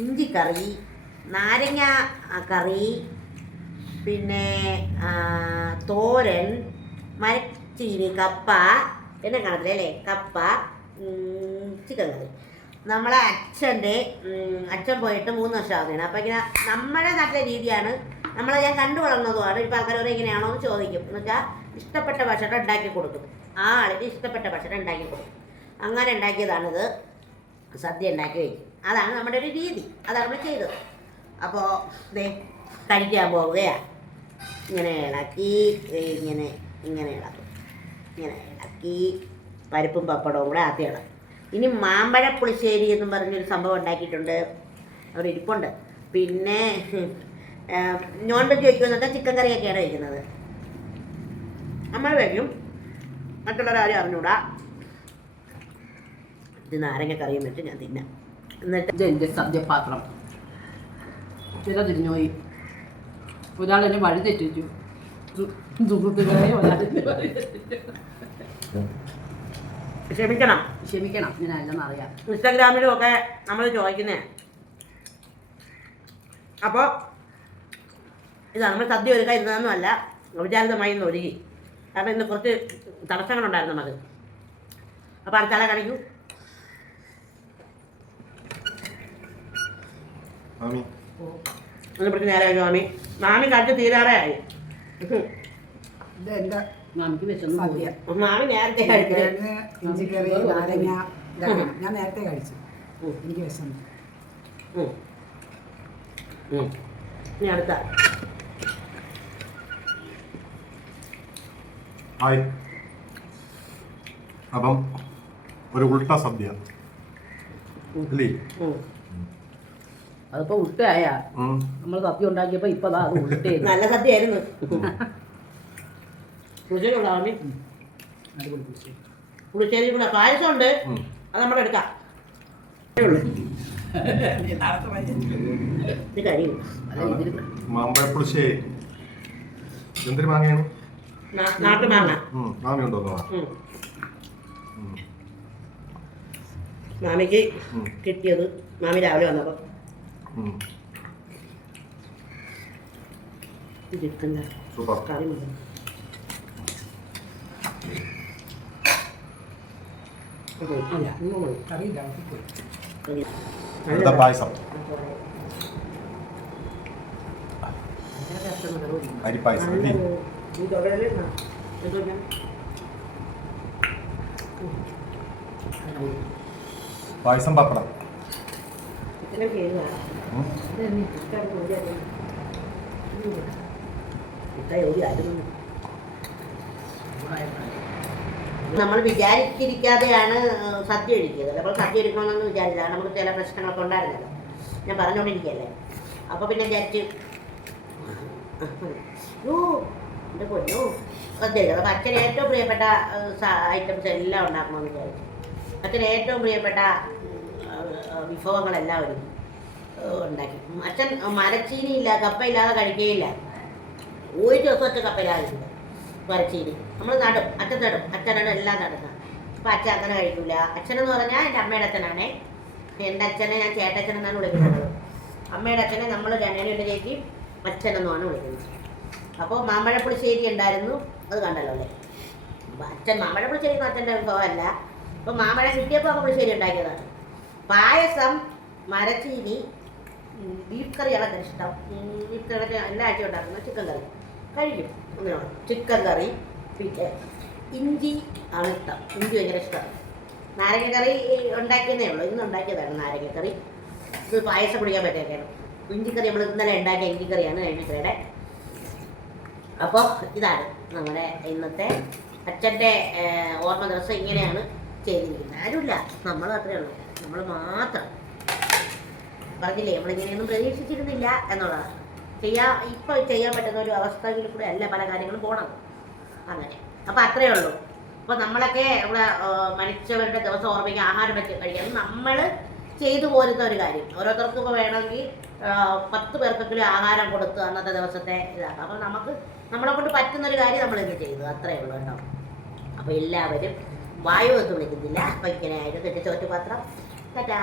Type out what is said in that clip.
ഇഞ്ചിക്കറി, നാരങ്ങ കറി, പിന്നെ തോരൻ, മരച്ചീനി, കപ്പ, എന്നെ കാണത്തില്ല അല്ലേ, കപ്പ, ചിക്കൻ കറി. നമ്മളെ അച്ഛൻ പോയിട്ട് 3 വർഷം ആവുന്നതാണ്. അപ്പോൾ ഇങ്ങനെ നമ്മുടെ നാട്ടിലെ രീതിയാണ്, ഞാൻ കണ്ടു വളർന്നതുമാണ്. ഇപ്പോൾ ആൾക്കാരോട് എങ്ങനെയാണോ എന്ന് ചോദിക്കും. എന്ന് വെച്ചാൽ ഇഷ്ടപ്പെട്ട ഭക്ഷണം ഉണ്ടാക്കി കൊടുക്കും, ആ ആളിന് ഇഷ്ടപ്പെട്ട ഭക്ഷണം ഉണ്ടാക്കി കൊടുക്കും. അങ്ങനെ ഉണ്ടാക്കിയതാണിത്. സദ്യ ഉണ്ടാക്കി വയ്ക്കും. അതാണ് നമ്മുടെ ഒരു രീതി, അതാണ് നമ്മൾ ചെയ്തത്. അപ്പോൾ കഴിക്കാൻ പോവുകയാണ്. ഇങ്ങനെ ഇളക്കി ഇങ്ങനെ ഇളക്കും, ഇങ്ങനെ ഇളക്കി പരിപ്പും പപ്പടവും കൂടെ ആദ്യം ഇളക്കും. ഇനി മാമ്പഴ പുളിശ്ശേരി എന്നും പറഞ്ഞൊരു സംഭവം ഉണ്ടാക്കിയിട്ടുണ്ട്, അവിടെ ഇരിപ്പുണ്ട്. പിന്നെ നോൺ വെജ് വയ്ക്കുമെന്നൊക്കെ ചിക്കൻ കറിയൊക്കെയാണ് വയ്ക്കുന്നത്. നമ്മൾ വയ്ക്കും, മറ്റുള്ളവരാരും അറിഞ്ഞൂടാ. ഇത് നാരങ്ങ കറിയും വെച്ച് ഞാൻ തിന്നാം. എന്നിട്ട് ഇതെൻ്റെ സദ്യപാത്രം. ചില തിരിഞ്ഞുപോയി, ഒരാളെന്നെ വഴി തെറ്റിച്ചു. സുഹൃത്തുക്കളെ ഒരാളെന്നെ വഴി തെറ്റിച്ചു. ക്ഷമിക്കണം, ഞാനല്ലെന്ന് അറിയാം. ഇൻസ്റ്റാഗ്രാമിലും ഒക്കെ നമ്മൾ ചോദിക്കുന്നേ. അപ്പോൾ ഇതാണ് നമ്മൾ സദ്യ ഒരുക്കാൻ ഇരുന്നതൊന്നുമല്ല, വിചാരിതമായി ഇന്ന് ഒരുങ്ങി. കാരണം ഇന്ന് കുറച്ച് തടസ്സങ്ങളുണ്ടായിരുന്നു നമുക്ക്. അപ്പോൾ അടുത്താളെ കാണിക്കൂ. ഒന്ന് പിടിച്ച് നേരെ മാമി. മാമി കഴിച്ച് തീരാറേ ആയി. ഇതെൻ്റെ മാമിക്ക് വിശന്നു. മാമി നേരത്തെ കഴിച്ചു. ഇഞ്ചിക്കറി, നാരങ്ങ, ഞാൻ നേരത്തെ കഴിച്ചു. എനിക്ക് വിശന്നു. ഇനി അടുത്ത ഹായ്. അപ്പം ഒരു ഉൾട്ട സദ്യ അല്ലേ? അതിപ്പോൾ ഉൾട്ടയാ. നമ്മൾ സദ്യ ഉണ്ടാക്കിയപ്പോൾ ഇപ്പം അത് ഉൾട്ടേ. നല്ല സദ്യ ആയിരുന്നു. പുളിശ്ശേരി കൂടെ പായസം ഉണ്ട്, അത് നമ്മൾ എടുക്കാം. ഇത് കഴിയും. മാമ്പഴപ്പുളിശ്ശേരി എന്തൊരു മാങ്ങയാണ്? നാട്ടു മാങ്ങ. മാങ്ങ ഉണ്ടോ? മാമിക്ക് കിട്ടിയത് മാമി രാവിലെ വന്നപ്പോൾ സൂപ്പർ. കറി മതി. കറിയില്ല. പായസം, അരിപ്പായസം അല്ലേ? പായസം, പപ്പടം. നമ്മൾ വിചാരിച്ചിരിക്കാതെയാണ് സദ്യ ഒരുക്കിയത്. നമ്മൾ സദ്യ ഒരുക്കണമെന്ന് വിചാരിച്ചതാണ്. നമുക്ക് ചില പ്രശ്നങ്ങളൊക്കെ ഉണ്ടായിരുന്നല്ലോ, ഞാൻ പറഞ്ഞുകൊണ്ടിരിക്കുകയല്ലേ. അപ്പോൾ പിന്നെ വിചാരിച്ച് എൻ്റെ പൊന്നോ സദ്യ. അപ്പോൾ അച്ഛന് ഏറ്റവും പ്രിയപ്പെട്ട ഐറ്റംസ് എല്ലാം ഉണ്ടാക്കണമെന്ന് വിചാരിച്ചു. അച്ഛന് ഏറ്റവും പ്രിയപ്പെട്ട വിഭവങ്ങളെല്ലാം ഒരുക്കി ഉണ്ടാക്കി. അച്ഛൻ മരച്ചീനി ഇല്ല, കപ്പയില്ലാതെ കഴിക്കുകയില്ല. ഒരു ദിവസം അച്ഛൻ കപ്പയില്ലാതില്ല. മരച്ചീനി നമ്മൾ നടും, അച്ഛനാണ് എല്ലാം നടുന്നത്. അപ്പോൾ അച്ഛൻ അങ്ങനെ കഴിക്കില്ല. അച്ഛനെന്ന് പറഞ്ഞാൽ എൻ്റെ അമ്മയുടെ അച്ഛനാണേ. എൻ്റെ അച്ഛനെ ഞാൻ ചേട്ടച്ഛനെന്നാണ് വിളിക്കുന്നത്. അമ്മയുടെ അച്ഛനെ നമ്മൾ രണ്ടേനും ചേച്ചി അച്ഛനെന്നുമാണ് വിളിക്കുന്നത്. അപ്പോൾ മാമ്പഴപ്പുളിശ്ശേരി ഉണ്ടായിരുന്നു, അത് കണ്ടല്ലോ അല്ലേ. അപ്പോൾ അച്ഛൻ മാമ്പഴപ്പുളിശ്ശേരി അച്ഛൻ്റെ വിഭവമല്ല. അപ്പോൾ മാമ്പഴം കിട്ടിയപ്പോൾ അപ്പോൾ പുളിശ്ശേരി ഉണ്ടാക്കിയതാണ്. പായസം, മരച്ചീനി, ബീഫ് കറിയാണ് അച്ഛന് ഇഷ്ടം. ബീഫ് കറി എല്ലാ ആഴ്ചയും ഉണ്ടാക്കുന്നത്. ചിക്കൻ കറി കഴിക്കും, ഒന്നിനോട് ചിക്കൻ കറി. പിന്നെ ഇഞ്ചി ആണ് ഇഷ്ടം, ഇഞ്ചി ഭയങ്കര ഇഷ്ടമാണ്. നാരങ്ങക്കറി ഉണ്ടാക്കിയതേ ഉള്ളൂ, ഇന്ന് ഉണ്ടാക്കിയതാണ് നാരങ്ങക്കറി. ഇത് പായസം കുടിക്കാൻ പറ്റിയൊക്കെയാണ്. ഇഞ്ചിക്കറി നമ്മൾ ഇന്നലെ ഉണ്ടാക്കിയ ഇഞ്ചിക്കറിയാണ് നാരങ്ങക്കറിയുടെ. അപ്പോൾ ഇതാണ് നമ്മുടെ ഇന്നത്തെ അച്ഛൻ്റെ ഓർമ്മ ദിവസം. ഇങ്ങനെയാണ് ചെയ്തിരിക്കുന്നത്. ആരുമില്ല, നമ്മൾ അത്രയേ ഉള്ളൂ, നമ്മൾ മാത്രം. പറഞ്ഞില്ലേ, നമ്മളിങ്ങനെയൊന്നും പ്രതീക്ഷിച്ചിരുന്നില്ല എന്നുള്ളതാണ്. ഇപ്പോൾ ചെയ്യാൻ പറ്റുന്ന ഒരു അവസ്ഥയിൽ കൂടെ അല്ല പല കാര്യങ്ങളും പോകണം. അങ്ങനെ അപ്പോൾ അത്രയേ ഉള്ളൂ. അപ്പോൾ നമ്മളൊക്കെ ഇവിടെ മരിച്ചവരുടെ ദിവസം ഓർമ്മിക്കാൻ ആഹാരം വെച്ച് കഴിക്കാൻ നമ്മൾ ചെയ്തു പോരുന്ന ഒരു കാര്യം. ഓരോരുത്തർക്കും ഇപ്പോൾ വേണമെങ്കിൽ 10 പേർക്കെങ്കിലും ആഹാരം കൊടുത്ത് അന്നത്തെ ദിവസത്തെ ഇതാക്കാം. അപ്പോൾ നമ്മളെ കൊണ്ട് പറ്റുന്നൊരു കാര്യം നമ്മളിന്ന് ചെയ്തു, അത്രയേ ഉള്ളൂ കേട്ടോ. അപ്പോൾ എല്ലാവരും വായു എന്ന് വിളിക്കുന്നില്ല. അപ്പോൾ ഇങ്ങനെ ആയിരുന്നു എൻ്റെ ചോറ്റുപാത്രം. ടാറ്റാ.